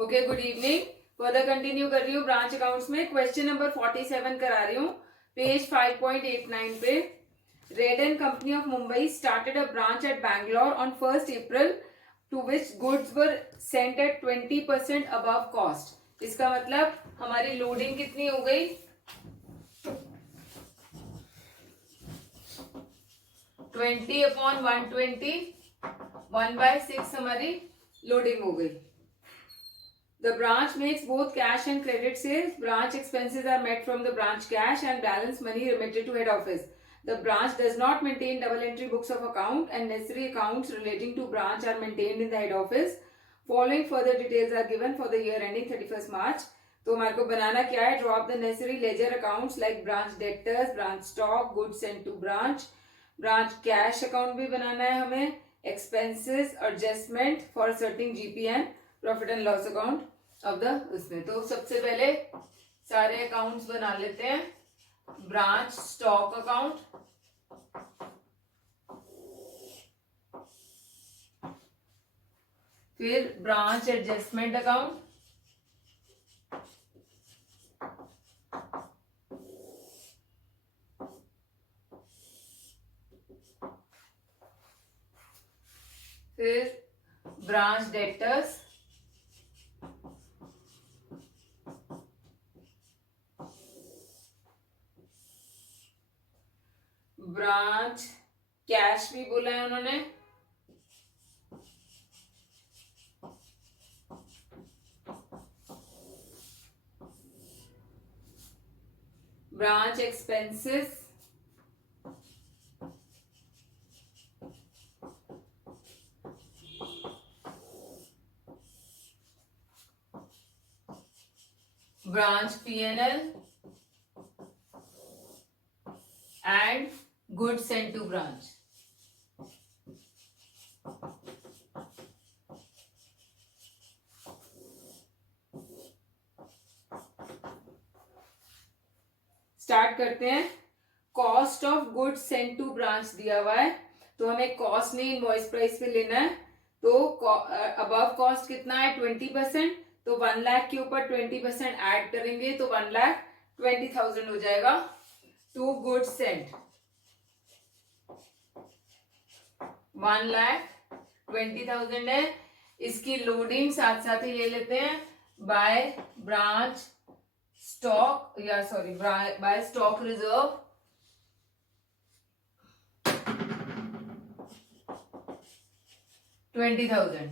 Okay, good evening. Further continue कर रही हूँ ब्रांच अकाउंट्स में। क्वेश्चन नंबर 47 करा रही हूँ, पेज 5.89 पे। Red and company of Mumbai started a branch at Bangalore on 1st April to which goods were sent at 20% above cost. इसका मतलब हमारी लोडिंग कितनी हो गई? 20/120, 1/6 हमारी लोडिंग हो गई। The branch makes both cash and credit sales. Branch expenses are met from the branch cash and balance money remitted to head office. The branch does not maintain double entry books of account and necessary accounts relating to branch are maintained in the head office. Following further details are given for the year ending 31st March. तो हमारे को बनाना क्या है? Draw up the necessary ledger accounts like branch debtors, branch stock, goods sent to branch cash account भी बनाना है हमें, expenses, adjustment for certain GPN, profit and loss account of the उसमें। तो सबसे पहले सारे अकाउंट्स बना लेते हैं। ब्रांच स्टॉक अकाउंट, फिर ब्रांच एडजस्टमेंट अकाउंट, फिर ब्रांच डेटर्स, ब्रांच कैश भी बोला है उन्होंने, branch expenses, branch P&L and goods sent to branch. Start करते हैं। Cost of goods sent to branch दिया हुआ है, तो हमें कॉस्ट नहीं इनवॉइस प्राइस पे लेना है। तो अबव कॉस्ट कितना है? 20%। तो 1 लाख के ऊपर 20% ऐड करेंगे तो 1,20,000 हो जाएगा। टू गुड्स सेंट 1,20,000 है। इसकी लोडिंग साथ साथ ही ले लेते हैं बाय ब्रांच स्टॉक या sorry by stock reserve, $20,000।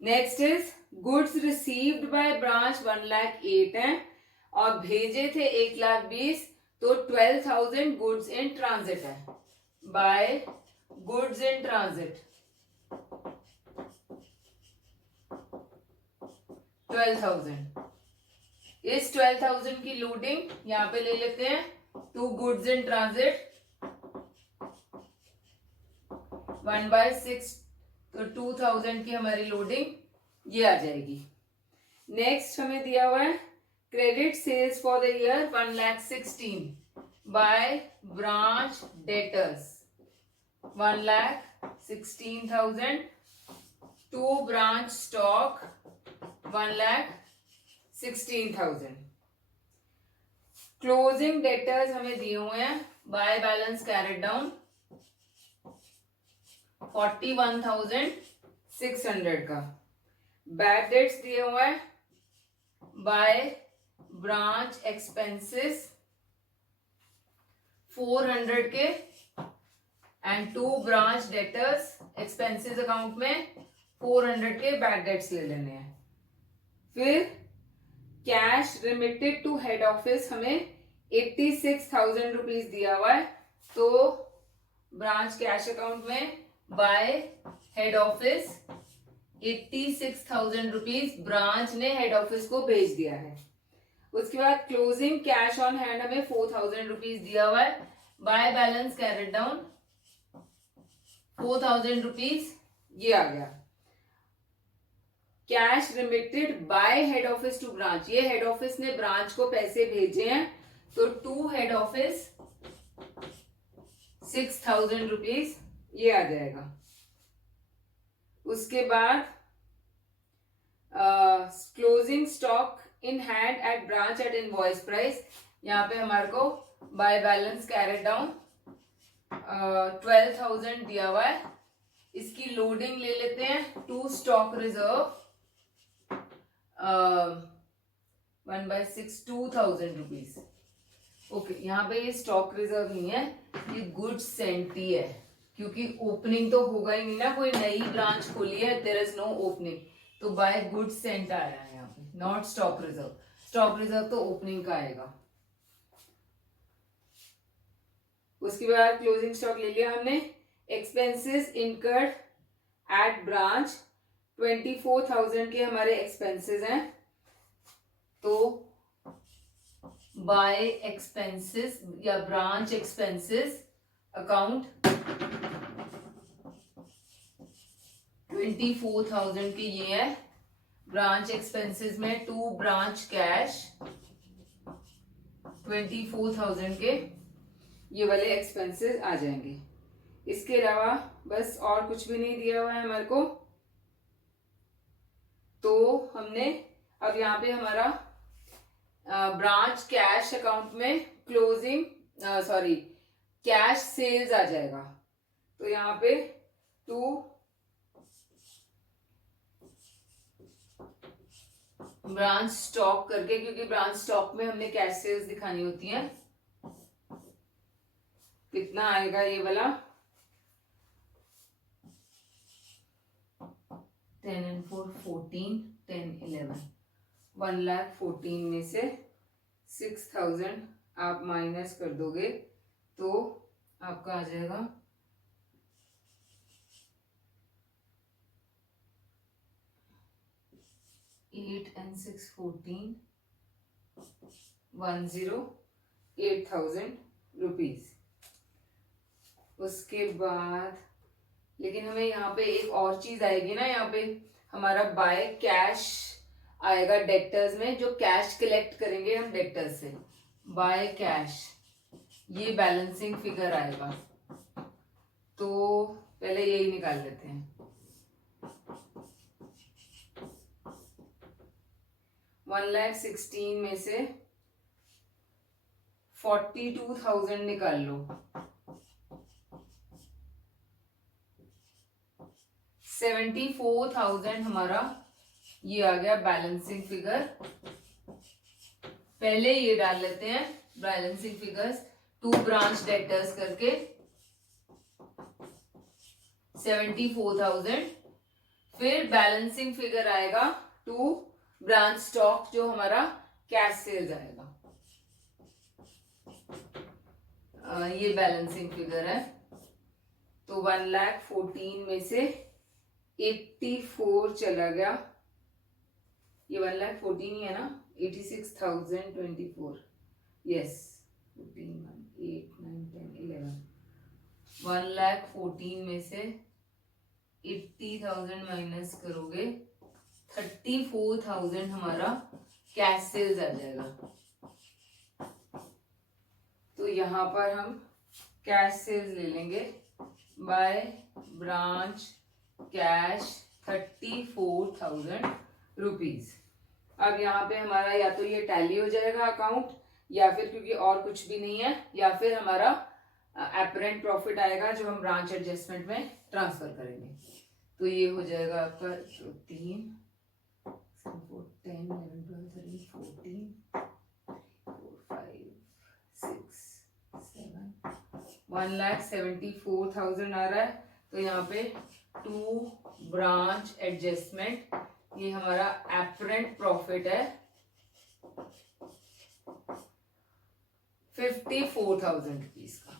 Next is goods received by branch 1,08,000 है और भेजे थे 1,20,000, तो 12,000 गुड्स इन ट्रांजिट है। By goods in transit 12,000। इस 12,000 की लोडिंग यहां पे ले लेते हैं। टू गुड्स इन ट्रांजिट 1/6, तो 2,000 की हमारी लोडिंग ये आ जाएगी। नेक्स्ट हमें दिया हुआ है credit sales for the year 1,16,000 by branch debtors 1,16,000 to branch stock 1,16,000। Closing debtors हमें दिए हुए हैं बाय बैलेंस कैरेट डाउन 41,600 का। बैड डेट्स दिए हुए हैं बाय ब्रांच एक्सपेंसेस 400 के and to branch debtors expenses account में 400 के बैड डेट्स ले लेने हैं। फिर cash remitted to head office हमें 86,000 रुपीज दिया हुआ है, तो ब्रांच कैश अकाउंट में by head office 86,000 rupees branch ने हेड ऑफिस को भेज दिया है। उसके बाद क्लोजिंग कैश ऑन हैंड हमें 4,000 रुपीज दिया हुआ है by balance carried down 4,000 rupees ये आ गया। Cash remitted by head office to branch, ये हेड ऑफिस ने ब्रांच को पैसे भेजे हैं, तो टू हेड ऑफिस 6,000 रुपीज ये आ जाएगा। उसके बाद closing stock in hand at branch at invoice price, यहाँ पे हमारे को बाय बैलेंस कैरेट डाउन 12,000 दिया हुआ है। इसकी लोडिंग ले लेते हैं, to stock reserve 1/6 2,000 rupees. Okay, यहाँ पे ये स्टॉक रिजर्व नहीं है, ये गुड्स सेंट ही है, क्योंकि ओपनिंग तो होगा ही नहीं ना, कोई नई ब्रांच खोली है, देयर इज नो ओपनिंग, तो बाय गुड्स सेंट आया है यहाँ पे, not stock reserve. Stock reserve तो ओपनिंग का आएगा। उसके बाद क्लोजिंग स्टॉक ले लिया हमने। एक्सपेंसेस इनकर्ड एट ब्रांच 24,000 के हमारे एक्सपेंसेस हैं, तो बाय एक्सपेंसेस या ब्रांच एक्सपेंसेस अकाउंट 24,000 के ये है। ब्रांच एक्सपेंसेस में टू ब्रांच कैश 24,000 के ये वाले एक्सपेंसेस आ जाएंगे। इसके अलावा बस और कुछ भी नहीं दिया हुआ है हमारे को, तो हमने अब यहाँ पे हमारा ब्रांच कैश अकाउंट में क्लोजिंग कैश सेल्स आ जाएगा। तो यहाँ पे टू ब्रांच स्टॉक करके, क्योंकि ब्रांच स्टॉक में हमने कैश सेल्स दिखानी होती है, कितना आएगा ये वाला 10 and 4 14 10 11 1,14,000 में से 6,000 आप माइनस कर दोगे तो आपका आ जाएगा 8 and 6 14 108,000 रुपीज। उसके बाद लेकिन हमें यहाँ पे एक और चीज आएगी ना, यहाँ पे हमारा बाय कैश आएगा डेक्टर्स में, जो कैश कलेक्ट करेंगे हम डेक्टर्स से, बाय कैश ये बैलेंसिंग फिगर आएगा। तो पहले यही निकाल लेते हैं। 1,16,000 में से 42,000 निकाल लो, 74,000 हमारा ये आ गया बैलेंसिंग फिगर। पहले ये डाल लेते हैं balancing figures, to branch debtors करके 74,000, फिर बैलेंसिंग फिगर आएगा टू ब्रांच स्टॉक जो हमारा कैश सेल्स आएगा। ये बैलेंसिंग फिगर है। तो 1,14,000 में से 84 चला गया, ये 1,14,000 ही है ना, 86,024, यस 14 8 9 10 11 1,14,000 में से 80,000 माइनस करोगे 34,000 हमारा कैश सेल्स आ जाएगा। तो यहाँ पर हम कैश सेल्स ले लेंगे बाय ब्रांच कैश 34,000 रुपीज। अब यहाँ पे हमारा या तो ये टैली हो जाएगा अकाउंट, या फिर क्योंकि और कुछ भी नहीं है, या फिर हमारा अपरेंट प्रॉफिट आएगा जो हम ब्रांच एडजस्टमेंट में ट्रांसफर करेंगे। तो ये हो जाएगा आपका 3 4 10 11 12 13 14 4 5 6 7 1,74,000 आ रहा है। तो यहाँ पे टू ब्रांच एडजस्टमेंट, ये हमारा अपरेंट प्रॉफिट है 54,000 रुपीज का।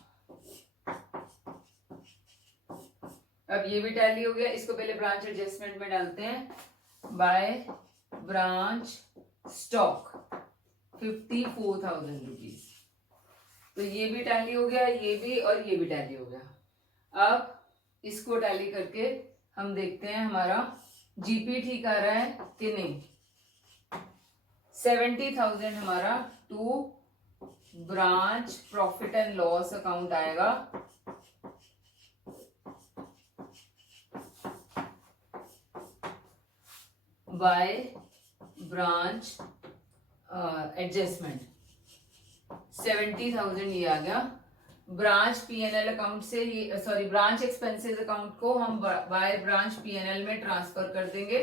अब ये भी टैली हो गया, इसको पहले ब्रांच एडजस्टमेंट में डालते हैं बाय ब्रांच स्टॉक 54,000 रुपीज। तो ये भी टैली हो गया, ये भी और ये भी टैली हो गया। अब इसको टैली करके हम देखते हैं हमारा जीपी ठीक आ रहा है कि नहीं। 70,000 हमारा to branch profit and loss account आएगा, बाय ब्रांच एडजस्टमेंट 70,000 ये आ गया। ब्रांच पीएनएल अकाउंट से ये सॉरी ब्रांच एक्सपेंसेस अकाउंट को हम बाय ब्रांच पीएनएल में ट्रांसफर कर देंगे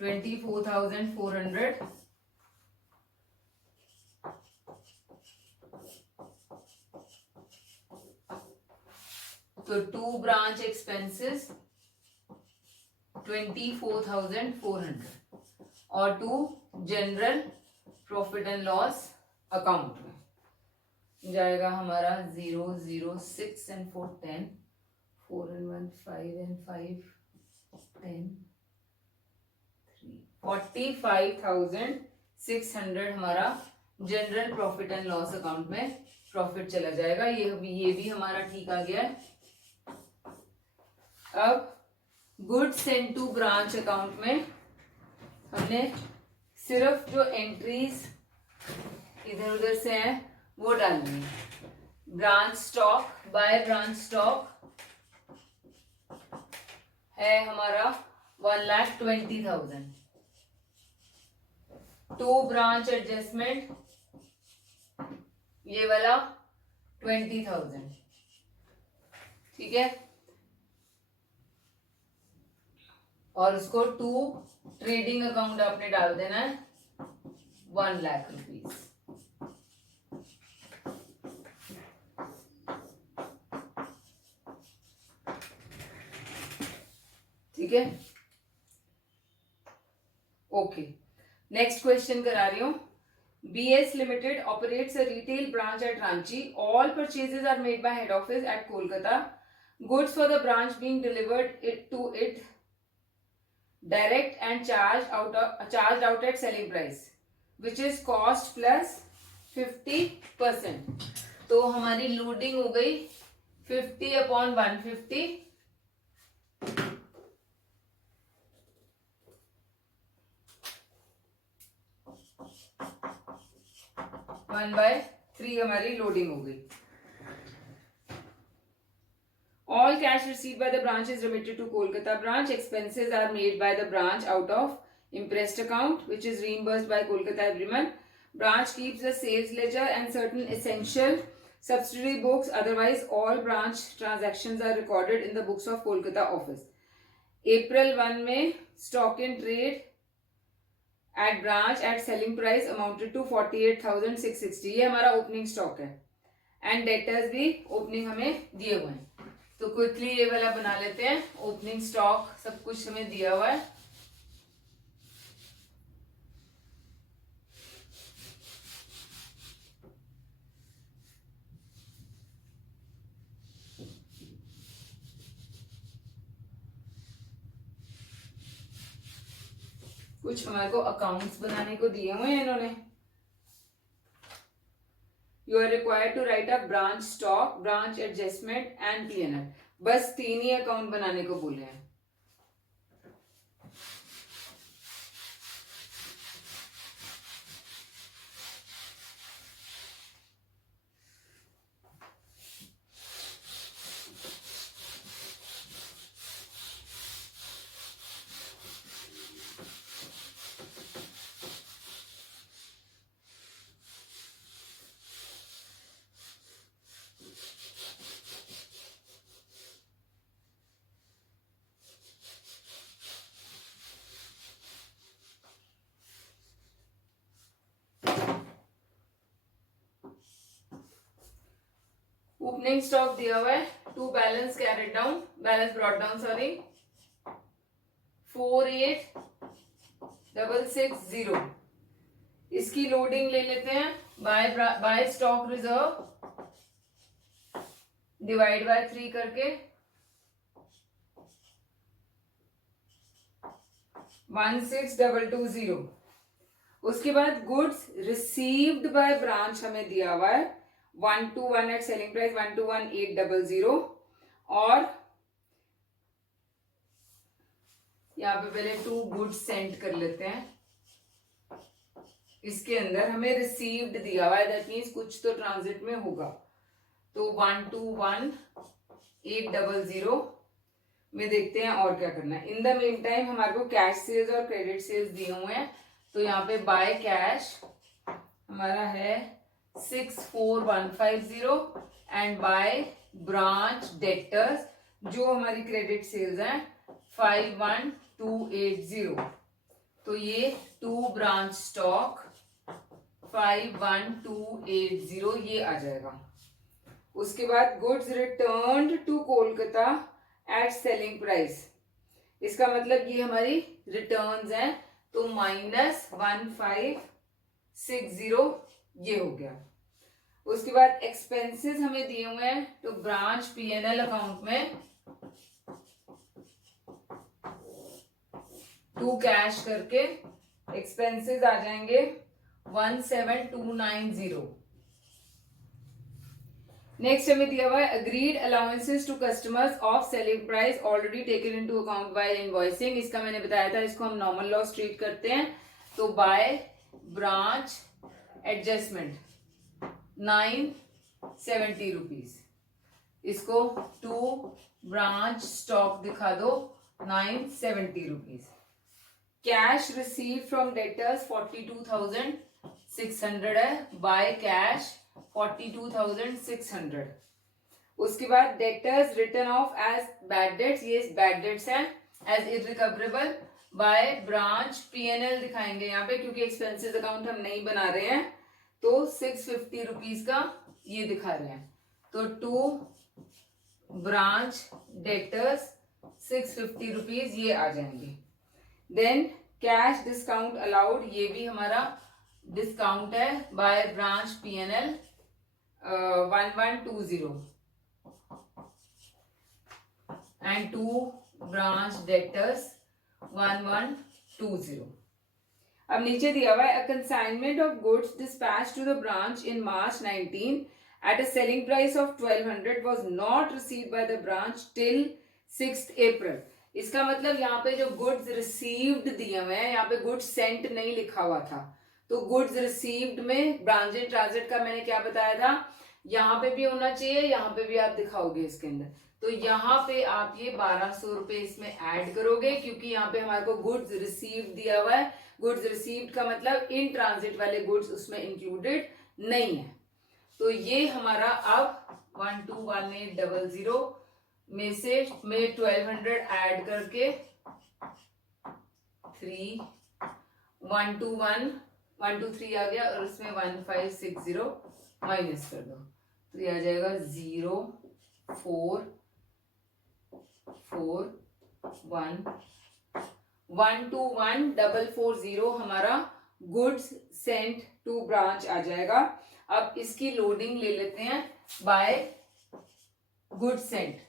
24,400। तो 2 ब्रांच एक्सपेंसेस 24,400 और 2 general profit and loss account में जाएगा हमारा 0, 0, 6 and 4, 10, 4 and 1, 5 and 5, 10, 3, 45,600 हमारा general profit and loss account में प्रॉफिट चला जाएगा। ये भी हमारा ठीक आ गया है। अब goods sent to branch account में हमने सिर्फ जो एंट्रीज इधर उधर से हैं वो डालनी है। Branch stock bye branch stock है हमारा 1,20,000। 2 ब्रांच एडजस्टमेंट ये वाला 20,000, ठीक है। और उसको 2 ट्रेडिंग अकाउंट आपने डाल देना है 1 लाख रुपीज। ठीक है, ओके। नेक्स्ट क्वेश्चन करा रही हूं। BS Limited operates a retail branch at Ranchi. All purchases are made by head office at Kolkata. Goods for the branch being delivered to it direct and charged out at selling price, which is cost plus 50%. तो हमारी loading हो गई 50/150 1/3 हमारी loading हो गई। All cash received by the branch is remitted to Kolkata branch. Expenses are made by the branch out of impressed account, which is reimbursed by Kolkata every month. Branch keeps a sales ledger and certain essential subsidiary books. Otherwise, all branch transactions are recorded in the books of Kolkata office. April 1 में stock in trade at branch at selling price amounted to 48,660. ये हमारा opening stock है and debtors भी opening हमें दिए हुए हैं। तो क्विकली ये वाला बना लेते हैं। ओपनिंग स्टॉक सब कुछ हमें दिया हुआ है। कुछ हमारे को अकाउंट्स बनाने को दिए हुए हैं इन्होंने। You are required to write a branch stock, branch adjustment and PNL. बस 3 ही अकाउंट बनाने को बोले हैं। ओपनिंग स्टॉक दिया हुआ है। To balance carried down, balance brought down sorry 48,660। इसकी लोडिंग ले लेते हैं by stock reserve divide by 3 करके 16,220। उसके बाद गुड्स रिसीव्ड बाय ब्रांच हमें दिया हुआ है 121 एट सेलिंग प्राइस 121,800 और यहां पे पहले 2 गुड्स सेंड कर लेते हैं। इसके अंदर हमें रिसीव्ड दिया हुआ है, दैट मीन्स कुछ तो ट्रांजिट में होगा। तो 121,800 में देखते हैं और क्या करना है। इन द मीन टाइम हमारे को कैश सेल्स और क्रेडिट सेल्स दिए हुए हैं, तो यहाँ पे बाय कैश हमारा है 64150 एंड बाय ब्रांच डेटर्स जो हमारी क्रेडिट सेल्स हैं 51280। तो ये टू ब्रांच स्टॉक 51280 ये आ जाएगा। उसके बाद goods returned to Kolkata at selling price, इसका मतलब ये हमारी रिटर्न्स हैं, तो -1560 ये हो गया। उसके बाद एक्सपेंसेस हमें दिए हुए हैं, तो ब्रांच पीएनएल अकाउंट में टू कैश करके एक्सपेंसेस आ जाएंगे 17290। नेक्स्ट हमें दिया हुआ है agreed allowances to customers of selling price already taken into account by invoicing, इसका मैंने बताया था, इसको हम नॉर्मल लॉस ट्रीट करते हैं। तो बाय ब्रांच एडजस्टमेंट 970 रुपीज, इसको टू ब्रांच स्टॉक दिखा दो 970 rupees. Cash receive from debtors 42,600 है, बाय कैश 42,600। उसके बाद debtors return of as bad debts, ये बैड डेट्स हैं, as irrecoverable by branch PNL दिखाएंगे यहाँ पे, क्योंकि एक्सपेंसेस अकाउंट हम नहीं बना रहे हैं, तो 650 रुपीज का ये दिखा रहे हैं। तो टू ब्रांच डेटर्स 650 रुपीज ये आ जाएंगे। देन कैश डिस्काउंट अलाउड, ये भी हमारा डिस्काउंट है by branch PNL 1120 and to branch debtors 1120। अब नीचे दिया हुआ है a consignment of goods dispatch to the branch in March 19 at a selling price of 1200 was not received by the branch till 6 April. इसका मतलब यहाँ पे जो गुड्स रिसीव्ड दिए हुए हैं, यहाँ पे गुड्स सेंट नहीं लिखा हुआ था, तो गुड्स रिसीव्ड में ब्रांच इन ट्रांजिट का मैंने क्या बताया था, यहाँ पे भी होना चाहिए, यहाँ पे भी आप दिखाओगे इसके अंदर। तो यहाँ पे आप ये 1200 रुपए इसमें ऐड करोगे, क्योंकि यहाँ पे हमारे को गुड्स रिसीव्ड दिया हुआ है। गुड्स रिसीव्ड का मतलब इन ट्रांजिट वाले गुड्स उसमें इंक्लूडेड नहीं है। तो ये हमारा अब 121800 में से मैं 1200 ऐड करके 123 आ गया, और उसमें 1560 माइनस कर दो, तो ये आ जाएगा 12140 हमारा गुड्स सेंट टू ब्रांच आ जाएगा। अब इसकी लोडिंग ले लेते हैं by goods sent,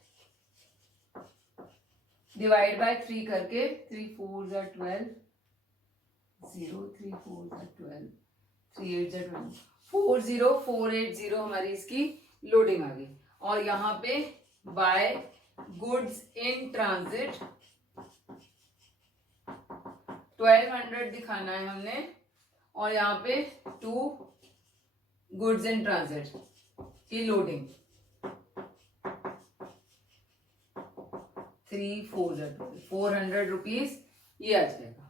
divide by 3 करके, 3 4 12, 0 3 4 12, 3 8 20, 40480 हमारी इसकी लोडिंग आ गई। और यहाँ पे बाय गुड्स इन ट्रांजिट 1200 दिखाना है हमने, और यहाँ पे टू गुड्स इन ट्रांजिट की लोडिंग 3 4 400 रुपीज ये आ जाएगा।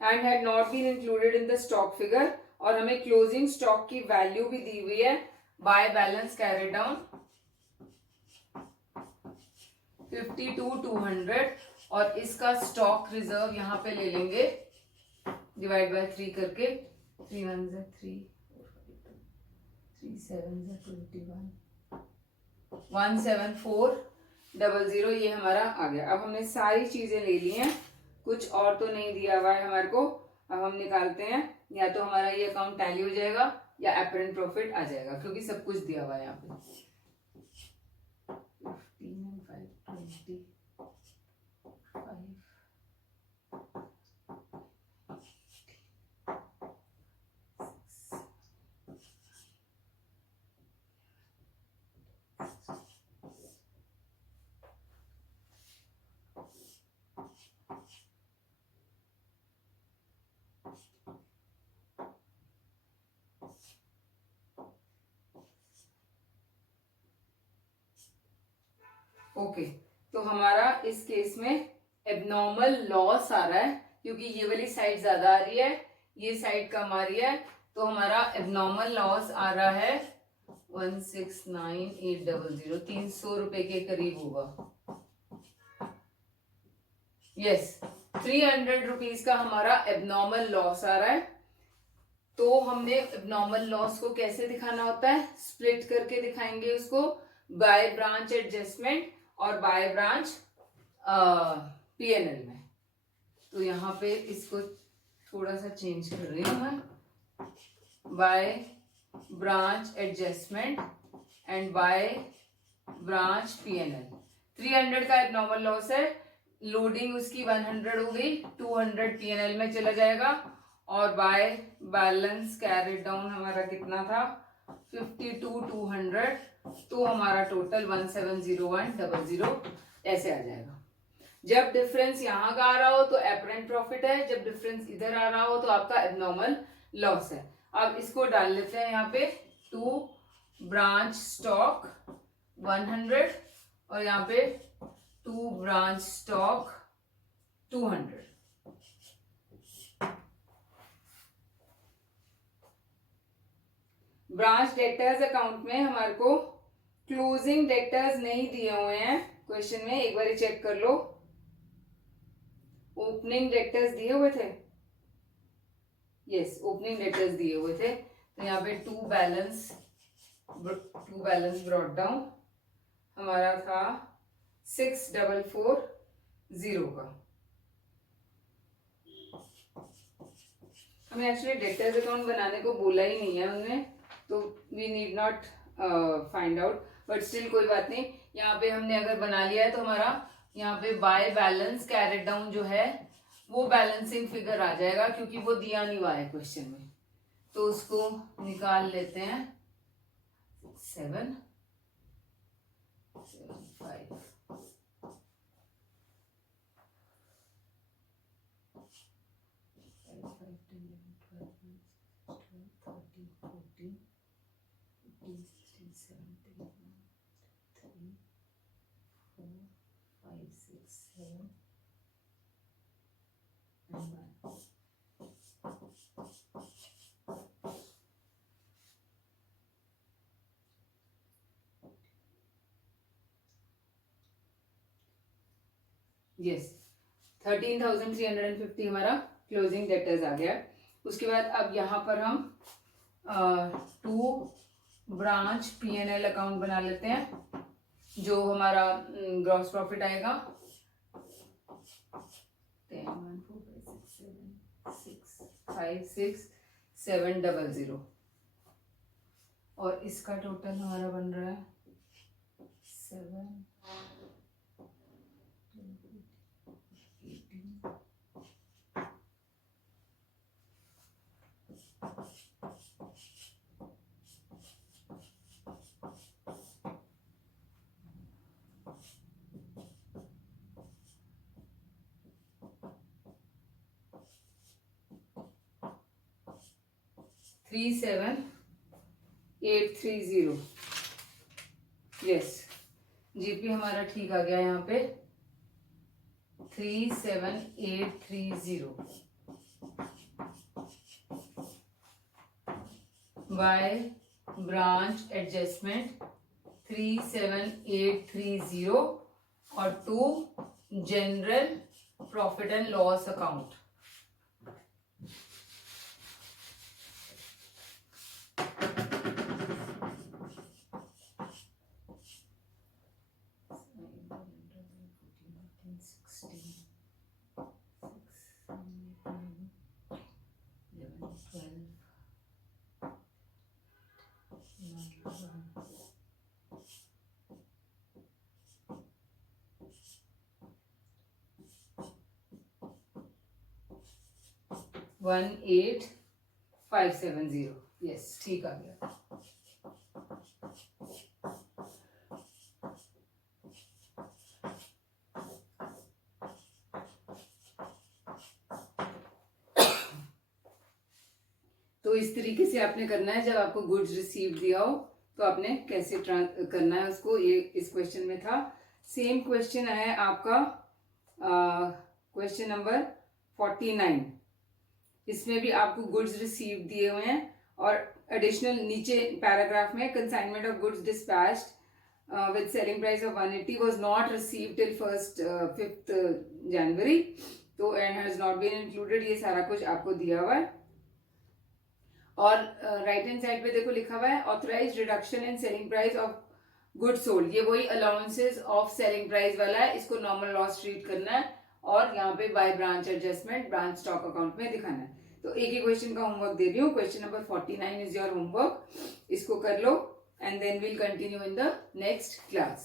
And had not been included in the stock figure, और हमें क्लोजिंग स्टॉक की वैल्यू भी दी हुई है बाय बैलेंस कैरी डाउन 52,200, और इसका स्टॉक रिजर्व यहाँ पे ले लेंगे डिवाइड बाय 3 करके, 3 1 3 3 7 21, 17400 ये हमारा आ गया। अब हमने सारी चीजें ले ली हैं, कुछ और तो नहीं दिया हुआ है हमारे को। अब हम निकालते हैं, या तो हमारा ये अकाउंट टैली हो जाएगा या अपरेंट प्रॉफिट आ जाएगा, क्योंकि सब कुछ दिया हुआ है यहाँ पे। 15 5 20 5 ओके, तो हमारा इस केस में एबनॉर्मल लॉस आ रहा है क्योंकि ये वाली साइड ज्यादा आ रही है, ये साइड कम आ रही है, तो हमारा एबनॉर्मल लॉस आ रहा है 169,800, 300 रुपए के करीब होगा। यस, 300 रुपीज का हमारा एबनॉर्मल लॉस आ रहा है। तो हमने एबनॉर्मल लॉस को कैसे दिखाना होता है, स्प्लिट करके दिखाएंगे उसको, बाय ब्रांच एडजस्टमेंट और बाय ब्रांच पीएनएल में। तो यहाँ पे इसको थोड़ा सा चेंज कर रही हूँ मैं, bye branch adjustment and bye branch PNL. 300 का एबनॉर्मल लॉस है, लोडिंग उसकी 100 हो गई, 200 पीएनएल में चला जाएगा, और बाय बैलेंस कैरिड डाउन हमारा कितना था 52,200, तो हमारा टोटल 170100 ऐसे आ जाएगा। जब डिफरेंस यहाँ का आ रहा हो तो अपरेंट प्रॉफिट है, जब डिफरेंस इधर आ रहा हो तो आपका एबनॉर्मल लॉस है। अब इसको डाल लेते हैं यहाँ पे, 2 ब्रांच स्टॉक 100 और यहाँ पे 2 branch stock 200। Branch debtors account में हमारे को क्लोजिंग डेटर्स नहीं दिए हुए हैं क्वेश्चन में, एक बार चेक कर लो। ओपनिंग डेटर्स दिए हुए थे, यस ओपनिंग डेटर्स दिए हुए थे, तो यहाँ पे टू बैलेंस ब्रॉट डाउन हमारा था 6440 का। हमें एक्चुअली डेटर्स अकाउंट बनाने को बोला ही नहीं है उन्होंने, तो we need not find out, but still कोई बात नहीं। यहाँ पे हमने अगर बना लिया है तो हमारा यहाँ पे बाय बैलेंस कैरेट डाउन जो है वो बैलेंसिंग फिगर आ जाएगा, क्योंकि वो दिया नहीं हुआ है क्वेश्चन में, तो उसको निकाल लेते हैं। 7 5 यस 13,350 हमारा क्लोजिंग डेटर्स आ गया। उसके बाद अब यहाँ पर हम 2 ब्रांच पीएनएल अकाउंट बना लेते हैं, जो हमारा ग्रॉस प्रॉफिट आएगा 10,1,4,5,6,700, और इसका टोटल हमारा बन रहा है 7 37,830। यस, जीपी हमारा ठीक आ गया यहाँ पे 37,830 बाय ब्रांच एडजस्टमेंट 37,830 और 2 general profit and loss account. One 8,570। Yes, ठीक आ गया। तो इस तरीके से आपने करना है, जब आपको गुड्स रिसीव दिया हो तो आपने कैसे करना है उसको, ये इस क्वेश्चन में था। सेम क्वेश्चन है आपका क्वेश्चन नंबर 49। इसमें भी आपको गुड्स रिसीव दिए हुए हैं और एडिशनल नीचे पैराग्राफ में consignment of goods dispatched with selling price of 180 was not received till 5th January, तो and has not been included, ये सारा कुछ आपको दिया हुआ है। और राइट हैंड साइड पे देखो लिखा हुआ है authorise reduction in selling price of goods sold, ये वही अलाउंसेस ऑफ सेलिंग प्राइस वाला है, इसको नॉर्मल लॉस ट्रीट करना है और यहाँ पे bye branch adjustment branch stock account में दिखाना है। तो एक ही क्वेश्चन का होमवर्क दे रही हूँ, question number 49 is your homework, इसको कर लो and then we'll continue in the next class.